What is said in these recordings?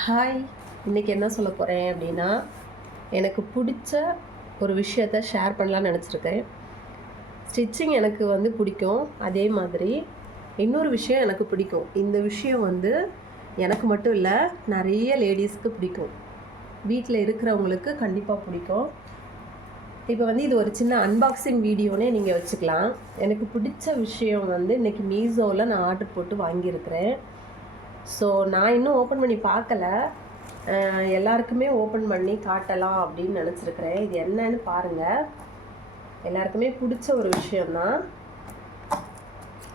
Hi, இன்றைக்கி என்ன சொல்ல போகிறேன் அப்படின்னா, எனக்கு பிடிச்ச ஒரு விஷயத்த ஷேர் பண்ணலான்னு நினச்சிருக்கேன். ஸ்டிச்சிங் எனக்கு பிடிக்கும். அதே மாதிரி இன்னொரு விஷயம் எனக்கு பிடிக்கும். இந்த விஷயம் எனக்கு மட்டும் இல்லை, நிறைய லேடிஸ்க்கு பிடிக்கும். வீட்டில் இருக்கிறவங்களுக்கு கண்டிப்பாக பிடிக்கும். இப்போ இது ஒரு சின்ன அன்பாக்சிங் வீடியோனே நீங்கள் வச்சுக்கலாம். எனக்கு பிடிச்ச விஷயம் இன்றைக்கி மீஷோவில் நான் ஆர்டர் போட்டு வாங்கியிருக்கிறேன். ஸோ நான் இன்னும் ஓப்பன் பண்ணி பார்க்கல. எல்லாருக்குமே ஓப்பன் பண்ணி காட்டலாம் அப்படின்னு நினச்சிருக்கிறேன். இது என்னன்னு பாருங்கள். எல்லாருக்குமே பிடிச்ச ஒரு விஷயந்தான்.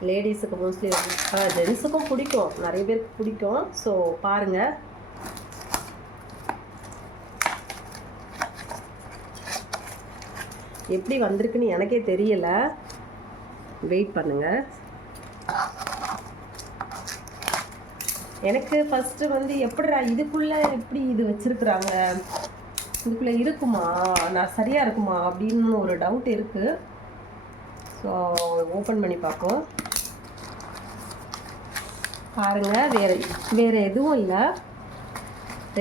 லேடிஸுக்கு மோஸ்ட்லி ஜென்ஸுக்கும் பிடிக்கும், நிறைய பேருக்கு பிடிக்கும். ஸோ பாருங்கள். எப்படி வந்திருக்குன்னு எனக்கே தெரியலை. வெயிட் பண்ணுங்கள். எனக்கு ஃபஸ்ட்டு எப்படிடா இதுக்குள்ளே எப்படி இது வச்சுருக்குறாங்க, இதுக்குள்ளே இருக்குமா, நான் சரியாக இருக்குமா அப்படின்னு ஒரு டவுட் இருக்குது. ஸோ ஓப்பன் பண்ணி பார்ப்போம். பாருங்கள், வேறு எதுவும் இல்லை.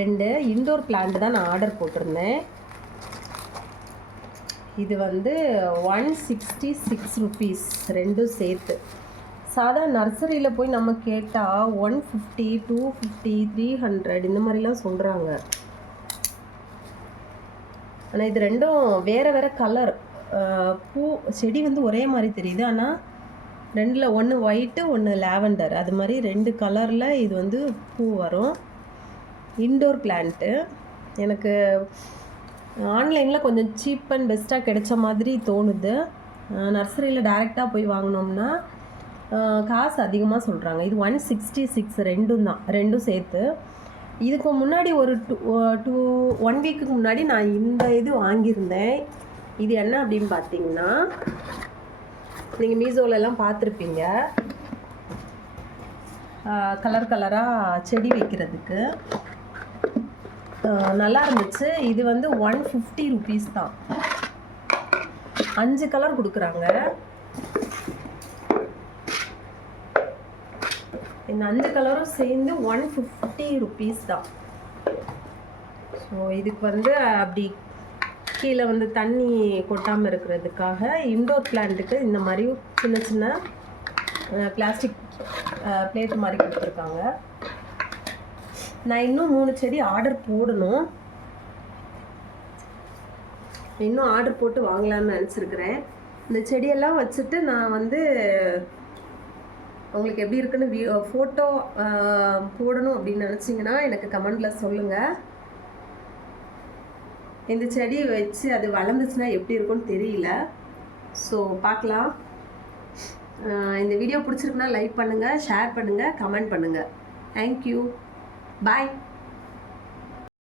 2 இன்டோர் பிளான்ட் தான் நான் ஆர்டர் போட்டிருந்தேன். இது 166 ருபீஸ், ரெண்டும் சேர்த்து. சாதா நர்சரியில் போய் நம்ம கேட்டால் 150, 250, 300 இந்த மாதிரிலாம் சொல்கிறாங்க. ஆனால் இது ரெண்டும் வேறு வேறு கலர். பூ செடி ஒரே மாதிரி தெரியுது. ஆனால் ரெண்டில் ஒன்று ஒயிட்டு, ஒன்று லாவெண்டர், அது மாதிரி 2 கலரில் இது பூ வரும். இன்டோர் பிளான்ட்டு எனக்கு ஆன்லைனில் கொஞ்சம் சீப் அண்ட் பெஸ்ட்டாக கிடைச்ச மாதிரி தோணுது. நர்சரியில் டைரெக்டாக போய் வாங்கினோம்னா காசு அதிகமாக சொல்கிறாங்க. இது 166, ரெண்டும் சேர்த்து. இதுக்கு முன்னாடி ஒரு 1 வீக்குக்கு முன்னாடி நான் இந்த இது வாங்கியிருந்தேன். இது என்ன அப்படின்னு பார்த்தீங்கன்னா, நீங்கள் மீஷோலெல்லாம் பார்த்துருப்பீங்க, கலர் கலராக செடி வைக்கிறதுக்கு. நல்லா இருந்துச்சு. இது 150 ருபீஸ் தான். 5 கலர் கொடுக்குறாங்க. இந்த 5 கலரும் சேர்ந்து 150 ருபீஸ் தான். ஸோ இதுக்கு அப்படி கீழே தண்ணி கொட்டாமல் இருக்கிறதுக்காக இன்டோர் பிளான்ட்டுக்கு இந்த மாதிரி சின்ன சின்ன பிளாஸ்டிக் பிளேட்டு மாதிரி கொடுத்துருக்காங்க. நான் இன்னும் 3 செடி ஆர்டர் போடணும். இன்னும் ஆர்டர் போட்டு வாங்கலான்னு நினச்சிருக்கிறேன். இந்த செடியெல்லாம் வச்சுட்டு நான் உங்களுக்கு எப்படி இருக்குன்னு ஃபோட்டோ போடணும் அப்படின்னு நினச்சிங்கன்னா எனக்கு கமெண்டில் சொல்லுங்கள். இந்த செடி வச்சு அது வளர்ந்துச்சுன்னா எப்படி இருக்குன்னு தெரியல. ஸோ பார்க்கலாம். இந்த வீடியோ பிடிச்சிருக்குன்னா லைக் பண்ணுங்கள், ஷேர் பண்ணுங்கள், கமெண்ட் பண்ணுங்கள். தேங்க்யூ. பாய்.